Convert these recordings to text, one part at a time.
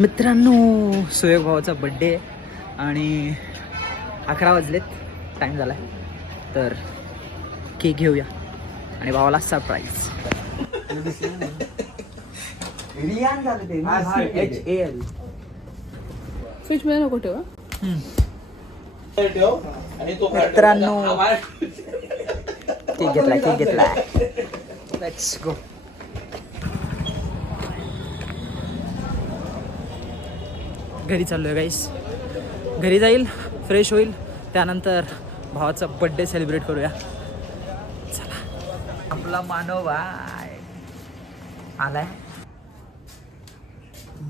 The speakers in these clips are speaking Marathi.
मित्रांनो, सुयोग भावाचा बड्डे आणि 11 वाजलेत, टाईम झाला आहे. तर केक घेऊया आणि भावाला सरप्राईज. फ्रीज मध्ये नको ठेवा. मित्रांनो, केक घेतलाय. Let's go. घरी चाललोय गाईस. घरी जाईल, फ्रेश होईल, त्यानंतर भावाचा बड्डे सेलिब्रेट करूया. चला. आपला मानव आलाय.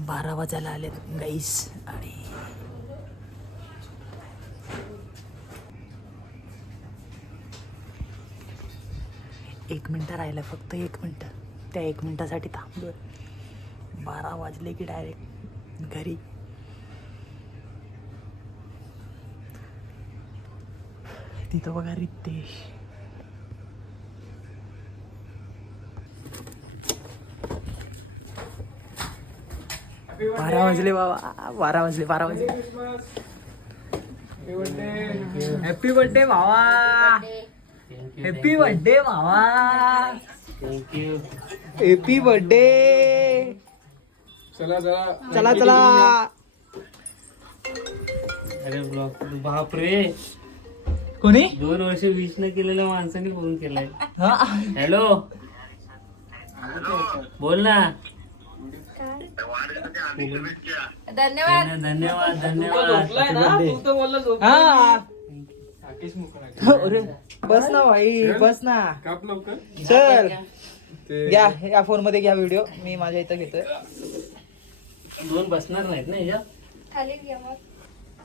12 वाजायला आले गाईस. आणि एक मिनटं राहिलं, फक्त 1 मिनटं. त्या 1 मिनटासाठी थांबलोय. 12 वाजले की डायरेक्ट घरी. तिथं बघा रितेश. बारा वाजले बाबा, 12 वाजले. हॅपी बर्थडे भावा. हॅपी बर्थडे भावा. थँक्यू. Happy birthday. चला. अरे ब्लॉग बापरे, कोणी 2 वर्ष विश न केलेल्या माणसाने फोन केलाय. हॅलो, बोल ना. धन्यवाद. अरे बस ना भाई, बस ना. चल घ्या, या फोन मध्ये घ्या व्हिडिओ. मी माझ्या इथं घेतोय. 2 बसणार नाहीत ना ह्याच्यात.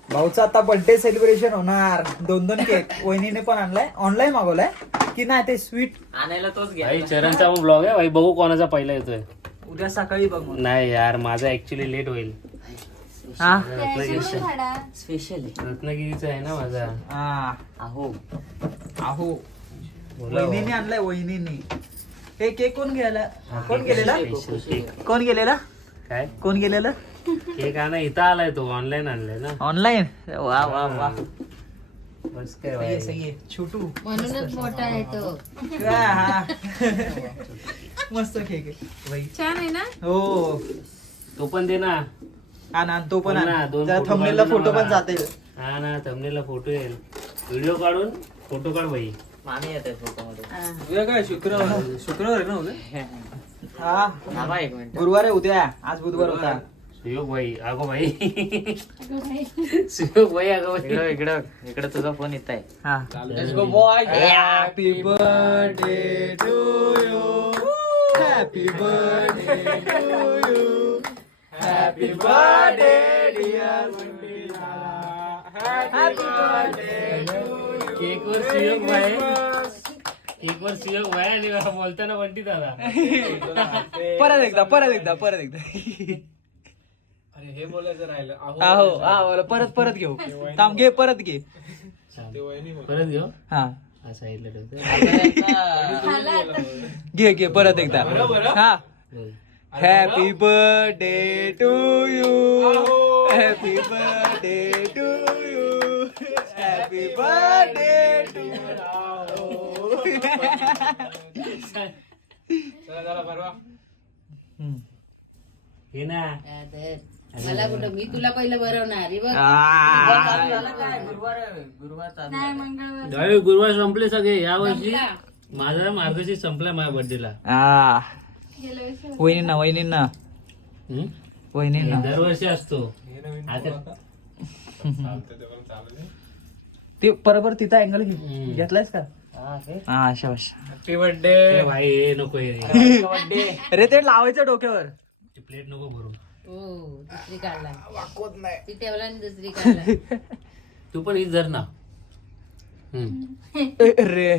भाऊचा आता बर्थडे सेलिब्रेशन होणार. 2 केक वहिनीने पण आणलाय. ऑनलाईन मागवलाय की नाही ते स्वीट आणायला तोच घ्या. भाई चरणचा पण ब्लॉग आहे भाई, बघू कोणाचा पहिला येतोय. उद्या सकाळी बघ. नाही यार, माझा ऍक्च्युली लेट होईल. हा स्पेशल रत्नागिरीचा आहे ना माझा. आहो बोला वहिनीने आणलाय. वहिनीने हे केक कोण गेलेला? काय कोण गेलेलं? केक आणा इथं आलाय, तो ऑनलाईन आणलाय ना. ऑनलाईन. वा बस काय भाई. सही आहे. छोटू म्हणूनच मोठा आहे तो. मस्त केक आहे भाई. छान आहे ना. हो, तो पण दे ना. आण तो पण ना, 2 जरा फोटो थंबनेलला काढून फोटो पण मला. जाते. हा ना, थंबनेलला फोटो येईल. व्हिडिओ काढून फोटो काढ भाई. मामी येते फोटो मध्ये. उद्या काय शुक्रवार आहे ना उद्या. हा, गुरुवार आहे उद्या. आज बुधवार होता. सुयोग भाई, अगो भाई. सुयोग भाई, अगो भाई. इकडे तुझा फोन येत आहे. Happy birthday to you. Happy birthday to you. Happy birthday dear. Happy birthday to you. केकवर सुयोग भाई, केकवर सुयोग भाई आणि बोलताना बंटी दादा. परत एकदा. अरे हे बोलायचं राहिलं. आहो परत घेऊ. थांब, घे परत घे. परत घेऊ. हा, हा साईडला ठेवतो. घे परत एकदा. हा, happy birthday to you. Happy birthday to you. Happy birthday to you. चला परवा. हे ना, मला कुठं, मी तुला पहिलं भरवणार. गुरुवार संपले सगळे या वर्षी. माझा मार्गशीर्ष संपला माझ्या बर्थडेला. वहिनींना दरवर्षी असतो. आता ते बरोबर तिथं अँगल घेतलायस का? हा, शाबाश. Happy birthday. ए भाई, हे नको हे रे. अरे ते लावायचं डोक्यावर. प्लेट नको भरून. हो, दुसरी काढला. ती ठेवला आणि दुसरी काढला. तू पण हीच धर ना. अरे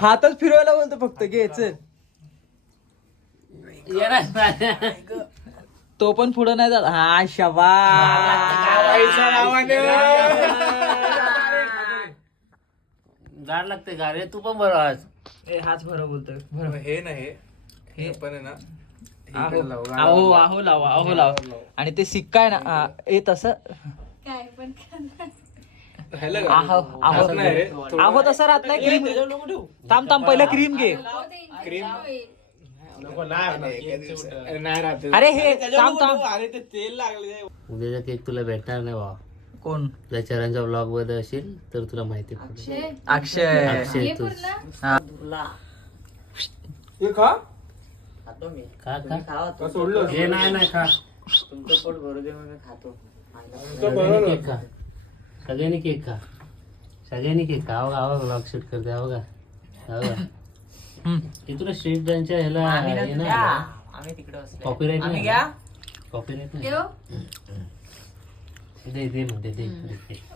हातच फिरवायला बोलतो फक्त. घे चल. तो पण पुढं नाही जात. हा, शाबास. गाड लागते गाड. तू पण बरं आज. हाच बरोबर बोलतोय. हे नाही, हे पण आहे ना, आहो आहो आहो लावा आहो लावा. आणि ते सिक्का आहे ना हे तसं काय पण आहो आहो आहो तसं राहत नाही. क्रीम थांब थांब पहिलं क्रीम घे. अरे हे थांब थांब. उद्याचा केक तुला भेटणार नाही बाबा. कोण? तुला चरणच्या ब्लॉग मध्ये असेल तर तुला माहिती पडेल. अक्षय. अक्षय तू हा. हे खा खा खा सोडलं हे नाही खा. सगळ्यांनी केक खा. सगळ्यांनी केक खा. सगळ्यांनी केक खा. आवा ब्लॉग शूट करते आवा का. ती तुला स्ट्रीट डान्सच्या ह्याला आम्ही तिकडे कॉपीराईट आम्ही नाही. घ्या. कॉपीराईट नाही. दे म्हणते दे.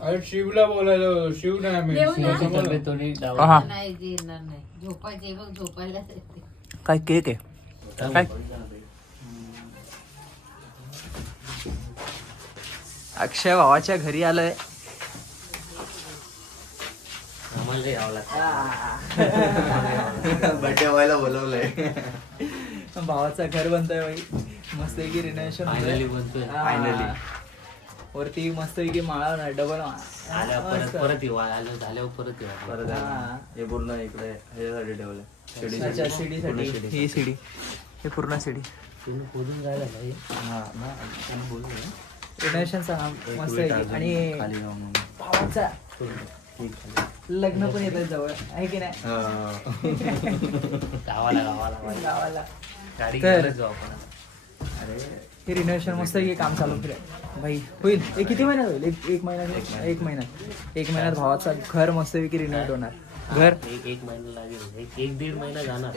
अरे शिवला बोलायला शिव नाही आम्ही. शिवाची तब्येत थोडी डाऊन. हा. नाही येणार नाही. झोपायचे बघ झोपायला काय केक आहे काय? अक्षय भावाच्या घरी आलोय. आम्हाला यावं लागतं. बर्थडे व्हायला बोलवलंय. भावाचं घर बनतोय बाई. मस्त की रिनोव्हेशन फायनली बनतोय. फायनली वरती मस्त की माळा ना डबल आल्यावर परत येऊ. झाल्यावर परत येऊ. परत आहे. हे पूर्ण इकडे ह्याच्यासाठी ठेवलंय. सीडी साठी. ही सीडी हे पूर्ण सीडी तुम्ही खोदून जायला नाही. रिनोव्हेशनचा मस्त आहे की. आणि खाली जाऊन भावाचा लग्न पण येत जवळ आहे की नाही गावाला गावाला. गाडी तर- घेऊनच जाऊ आपण. हे रिनोव्हेशन मस्त आहे की. काम चालू भाई होईल. हे किती महिन्यात होईल? एक महिन्यात. एक महिन्यात भावाचा घर मस्त की रिनोव्हेट होणार. घर एक महिना लागेल. एक दीड महिना जाणार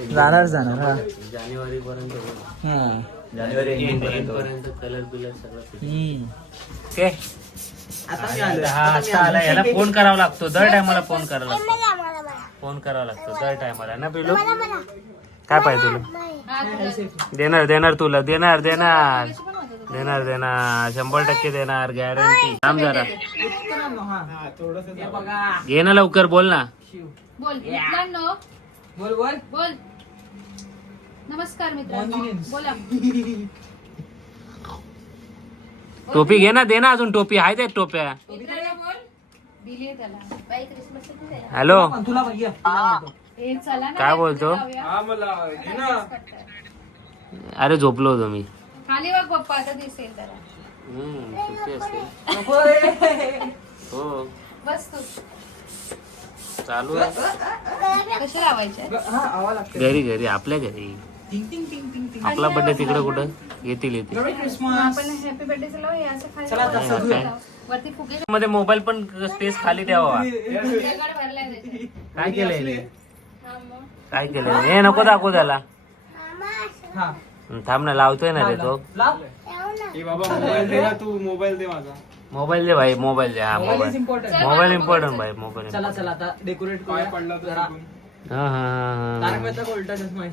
हा. जानेवारी पर्यंत होईल. हम्म. जानेवारी एंड 18 पर्यंत कलर बिलर सगळं fit. ओके. आता आला. याला फोन करावा लागतो. दर टायमाला फोन करावा लागतो. फोन करावा लागतो दर टायमाला ना पिलू. काय पाहिजे तुला? देणार तुला. देणार 100% देणार. गॅरंटी. थांब जरा. घे ना लवकर. बोल ना. बोल मित्रांनो. बोल बोल. बोल नमस्कार मित्रांनो. बोला टोपी घे ना. दे ना अजून टोपी. आहे त्या टोप्या. मित्रांनो बोल. दिली त्याला बाई क्रिसमस. हॅलो. तुला भैया हे चला ना काय बोलतो? हा मला घे ना. अरे झोपलो होतो मी. खाली बघ पप्पा आता दिसेल त्याला. सुट्टी असते. नको रे. हो बस तू चालू आहे. कशा लावायचे हा आवा लागते. घरी आपल्या घरी. आपला बर्थडे तिकडे कुठं येतील. आपण हॅपी बर्थडे लावू. हे असं खाली चला आता लावू. सजूया. वरती फुगे मध्ये मोबाईल पण स्पेस खाली द्यावा. दगड भरलाय त्याच्यात. काय केलंय? हा मग. काय केलंय? हे नको दाखवू त्याला. हा थांब ना. लावतोय ना रे तो. लाव. ए बाबा मोबाईल दे ना तू. मोबाईल दे माझा. मोबाईल दे भाई. मोबाईल दे. हा mobile mobile. Important. Mobile important भाई. मोबाईल. चला चला आता डेकोरेट पाय करूया. पडला तर जरा. चुकून. हा. तारक मेहता का उलटा चष्मा आहे.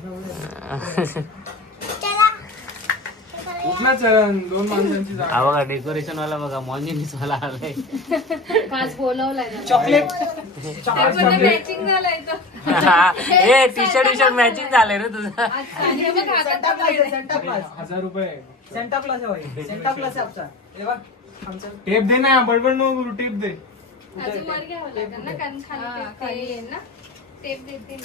उठ ना चरण. 2 माणसांची जागा. हा बघा डेकोरेशन वाला बघा. मॉन्जिनीस वाला आलाय. खास बोलवलाय त्याला. चॉकलेट. मॅचिंग झालाय तो. ए टी शर्ट मॅचिंग झालंय रे तुझं. आणि हे बघ हातात सेंटा क्लास आहे, सेंटा क्लास. 1000 रुपये. सेंटा क्लास आहे भाई. सेंटा क्लास आहे आमचा. हे बघ आमचा. टेप दे ना. बडबड नको करू. टेप दे. अजून वर घ्यावं लागेल ना कारण खाली येईल ना. टेप देते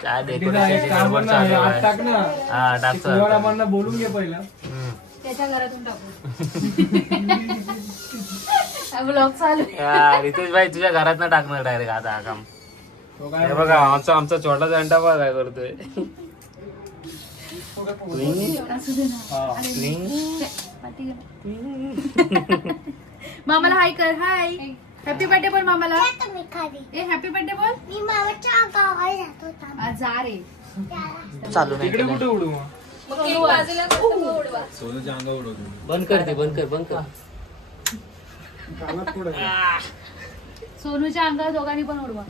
काय एक डेकोरेशन काम कर ना. आत टाक ना. हा टाकतो. शिकवायला बोलून घे पहिला. त्याच्या घरातून टाकू. ब्लॉग चालू आहे. रितेश भाई तुझ्या घरात ना टाकणार डायरेक्ट आता हा काम. तो काय हे बघा आमचा छोटा झंडा बघा काय करतोय. मामाला हाय कर. हाय हॅपी बर्थडे बोल मामाला. ए हॅपी बर्थडे बोल. मी मामाच्या गावाला जात होता. आज जा रे. चालू नाही इकडे केलंय. कुठे उडू मग? बाजूला उडवा. बंद कर. कानात पुढे. सोनूच्या अंगावर दोघांनी पण उडवा.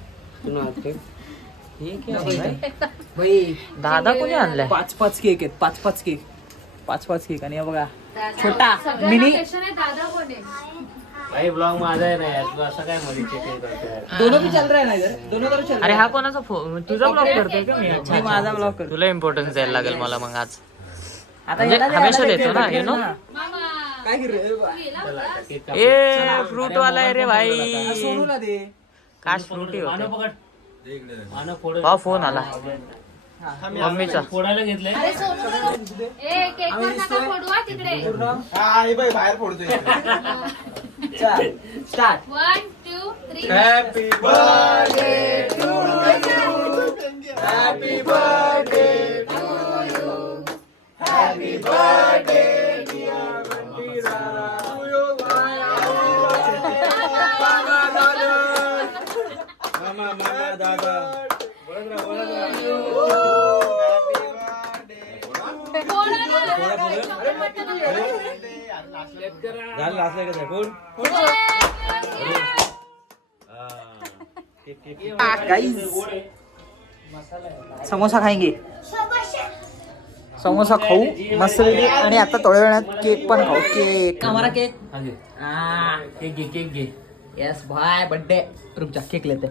भाई दादा कोणी आणलाय? 5-5 केक आहेत. 5-5 केक. 5-5 केक. आणि हे बघा छोटा मिनी. दादा कोण आहे? भाई ब्लॉग माझा आहे ना यार, तू असं काय मध्ये चेकिंग करतोय? दोनों भी चल रहा है ना इधर, दोनों तरफ चल रहा अरे है. हा कोणाचा फोन? तुझा ब्लॉग करतोय का मी? मी माझा ब्लॉग करतो. तुला इम्पॉर्टन्स द्यायला लागेल मला मग आज. आता म्हणजे याला हमेशा द्यायला देतो ना, लागेल you know? मामा काय करू चला आता केक काप. ए फ्रूट वाला आहे रे भाई. सोनूला दे. काश फ्रुटी मानव होते. पकड. मानव फोड. भाऊ फोन आला मम्मीचा. फोडायला घेतलंय. अरे सोनू ए केक वर नका फोडू हा तिकडे. बाहेर पडतोय. Start. 1 2 3 happy birthday to happy birthday happy birthday dear Mandira मामा मामा दादा समोसा खाएंगे. समोसा खाऊ मस्त आणि आता थोड्या वेळात केक पण खाऊ. केक हमारा केक. हा घे. केक घे केक घे. यस भाई बर्थडे. रुक जा केक लेते.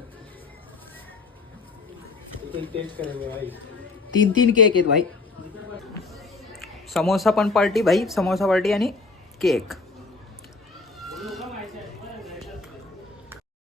तीन केक आहेत भाई. समोसा पण पार्टी भाई, समोसा पार्टी आणि केक.